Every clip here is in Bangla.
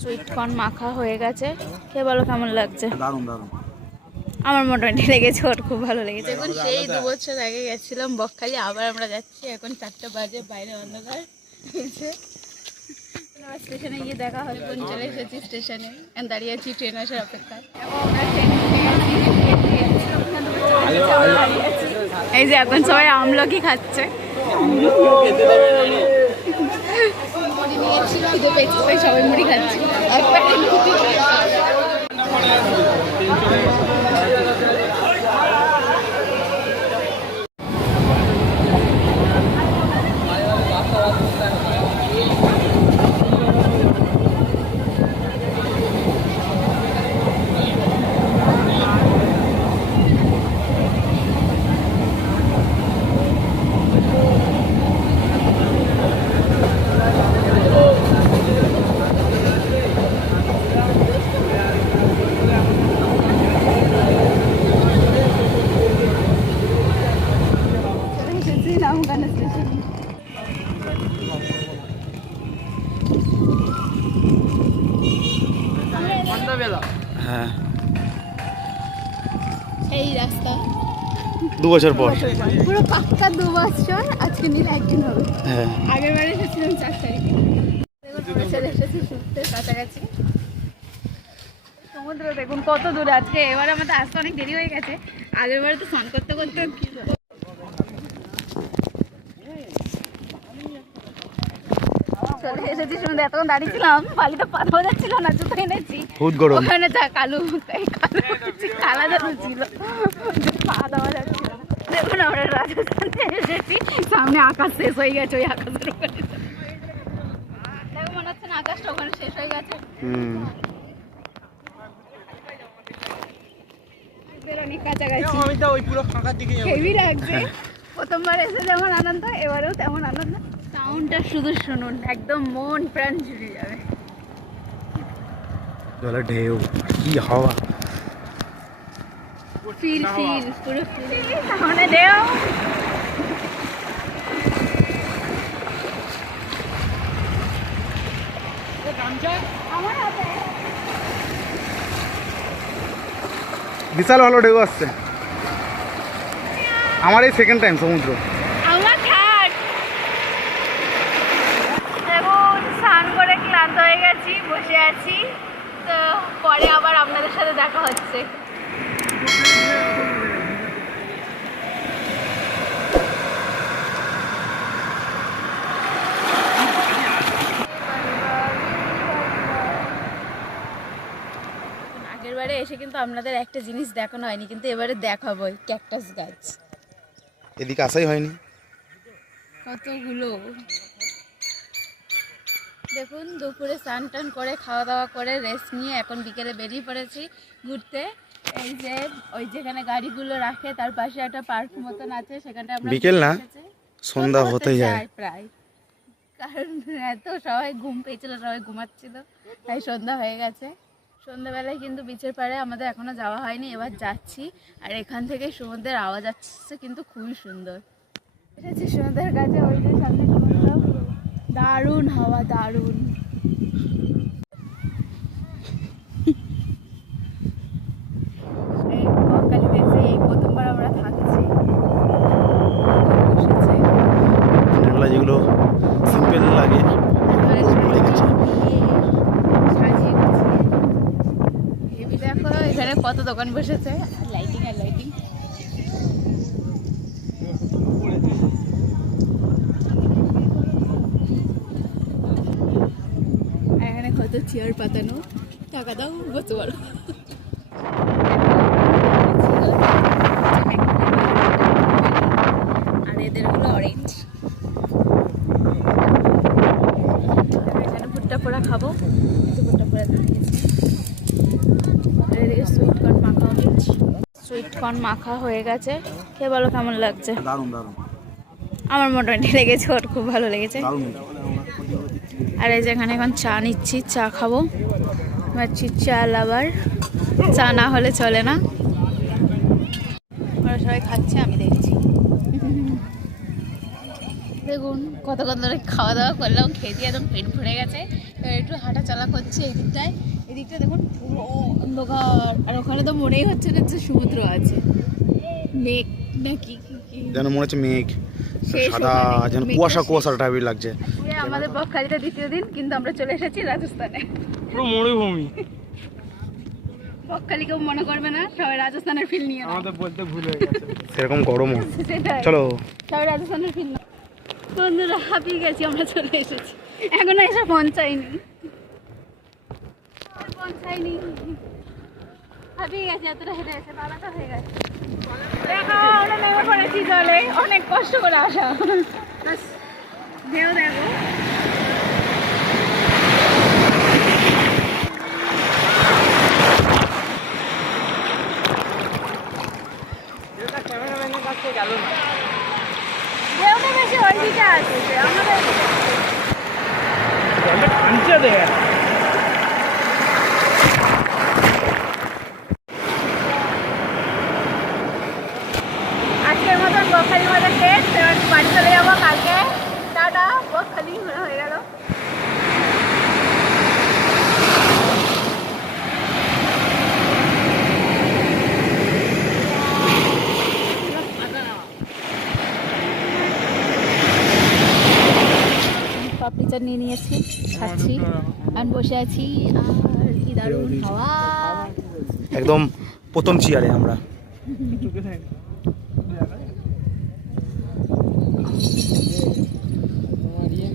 সুইট কর্ন মাখা হয়ে গেছে। কে বলো কেমন লাগছে? দারুণ দারুণ। আমার মোটামুটি লেগেছে ওর খুব ভালো লেগেছে। এখন সেই দু বছর আগে গেছিলাম বকখালি আবার আমরা যাচ্ছি এখন চারটে বাজে বাইরে অন্ধকার। স্টেশনে গিয়ে দেখা হবে কোন চলে এসেছি স্টেশনে। এখন দাঁড়িয়ে আছি ট্রেন আসার অপেক্ষায়। এই যে এখন সবাই আমলকি খাচ্ছে। সবাই মুড়ি খাচ্ছে এক প্যাকেট মুড়ি চলে এসেছি রামকানা স্টেশনে হ্যাঁ এই রাস্তা দু বছর পর। পুরো পাক্কা দু বছর আজকে নিলে একদিন হবে। হ্যাঁ। আগের বারে এসেছিলাম চার তারিখে। চলে এসেছি কাছাকাছি। সমুদ্র দেখুন কত দূরে। আজকে এবার আমাদের আসতে অনেক দেরি হয়ে গেছে। আগের বারে তো স্নান করতে করতে চলে এসেছি শুনে এতক্ষণ দাঁড়িয়েছিলাম বালিতে পা যাচ্ছিল না জুতো এনেছি। ওখানে যা কালু কালো ছিল। পা দেওয়া যাচ্ছিল। না। দেখুন আমরা রাজস্থানে এসেছি। সামনে আকাশ শেষ হয়ে গেছে ওই আকাশের উপরে। মনে হচ্ছে না আকাশটা ওখানে শেষ হয়ে গেছে। হুম। এদের অনেক কাছাকাছি আমি তো ওই পুরো ফাঁকার দিকে যাব। প্রথমবার এসে যেমন আনন্দ এবারেও তেমন আনন্দ। সাউন্ডটা শুধু শুনুন একদম মন প্রাণ জুড়ে যাবে। জলের ঢেউ কি হাওয়া। ফিল ফিল পুরো ফিল। সামনে দেও। আমার হাতে। বিশাল ভালো ঢেউ আসছে। আমার এই সেকেন্ড টাইম সমুদ্র। আমার থার্ড দেখুন স্নান করে ক্লান্ত হয়ে গেছি বসে আছি। তো পরে আবার আপনাদের সাথে দেখা হচ্ছে আগের বারে এসে কিন্তু আপনাদের একটা জিনিস দেখানো হয়নি কিন্তু এবারে দেখাবো ক্যাকটাস গাছ। এদিকে আসাই হয়নি। কতগুলো? দেখুন দুপুরে স্নান টান করে খাওয়া দাওয়া করে রেস্ট নিয়ে এখন বিকেলে বেরিয়ে পড়েছি ঘুরতে। এই যে ওই যেখানে গাড়িগুলো রাখে তার পাশে একটা পার্ক মতন আছে সেখানটা আমরা বিকেল না, সন্ধ্যা হতে যায় প্রায়। কারণ এত সবাই ঘুম পেয়েছিল সবাই ঘুমাচ্ছিল তাই সন্ধ্যা হয়ে গেছে। সন্ধ্যাবেলায় কিন্তু বিচের পাড়ে আমাদের এখনও যাওয়া হয়নি এবার যাচ্ছি। আর এখান থেকে সমুদ্রের আওয়াজ আসছে কিন্তু খুবই সুন্দর। এসেছি সমুদ্রের কাছে ওই যে সামনে সমুদ্র দারুণ হাওয়া দারুণ। এই এই প্রথমবার আমরা থাকছি। যেগুলো সিম্পল লাগে দেখো এখানে কত দোকান বসেছে? লাইটিং আর লাইটিং এখানে কত চেয়ার পাতানো? টাকা দাও, বসতে পারো। আর এদের হলো অরেঞ্জ এখানে ভুট্টা পোড়া খাব। ভুট্টা পোড়া দাঁড়িয়েছে আর এদিকে সুইট কর্ন মাখা অরেঞ্জ সুইট কর্ন মাখা হয়ে গেছে। কে বলো কেমন লাগছে? দারুণ দারুণ। আমার মোটামুটি লেগেছে ওর খুব ভালো লেগেছে। আর এই যেখানে এখন চা নিচ্ছি চা খাব। ভাবছি চা লাভার চা না হলে চলে না। ওরা সবাই খাচ্ছে আমি দেখছি। দেখুন কতক্ষণ ধরে খাওয়া দাওয়া করলাম খেয়ে দিয়ে একদম পেট ভরে গেছে। একটু হাঁটা চলা করছে এদিকটায়। এদিকটা দেখুন পুরো অন্ধকার। আর ওখানে তো মনেই হচ্ছে না যে সমুদ্র আছে। মেঘ নাকি কি কি যেন মনে হচ্ছে মেঘ সাদা যেন কুয়াশা কুয়াশা টাইপের লাগছে। আমাদের বকখালিটা দ্বিতীয় দিন কিন্তু আমরা চলে এসেছি রাজস্থানে। পুরো মরুভূমি। বকখালি কেউ মনে করবে না সবাই রাজস্থানের ফিল নিয়ে আমাদের বলতে ভুল হয়ে গেছে। সেরকম গরমও। সেটাই। চলো। সবাই রাজস্থানের ফিল। বন্ধুরা, হাঁপিয়ে গেছি, আমরা চলে এসেছি। এখনও এসে পৌঁছাইনি পৌঁছাইনি হাঁপিয়ে গেছি, এতটা হেঁটে এসে তো হয়ে গেছে। দেখো, আমরা নেমে পড়েছি জলে, অনেক কষ্ট করে আসা। ঢেউ দেখো ক্যামেরাম্যানের কাছে গেল না ঢেউটা বেশি ওইদিকে আসছে আমাদের টানছে দেখ আজকের মতন বকখালি মজা শেষ এবার বাড়ি চলে যাব কালকে টাটা বকখালি ঘোরা হয়ে গেল পাপড়ি নিয়ে নিয়েছি খাচ্ছি। আমি বসে আছি আর কি দারুণ হাওয়া। একদম প্রথম চেয়ারে আমরা।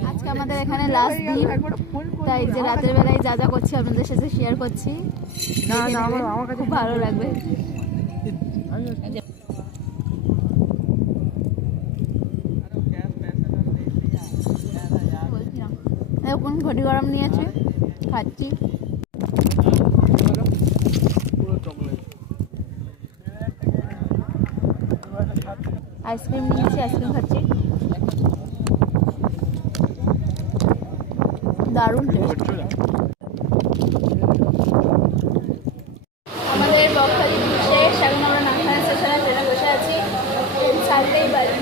আজকে আমাদের এখানে লাস্ট দিন তাই যে রাতের বেলায় যা যা করছি আপনাদের সাথে শেয়ার করছি। খুব ভালো লাগবে। এখন ঘটি গরম নিয়েছি, খাচ্ছি। আইসক্রিম নিয়েছি, আইসক্রিম খাচ্ছি। দারুণ টেস্ট আমাদের বকখালি শেষ এখন বসে আছি ছাড়লেই বাড়ি।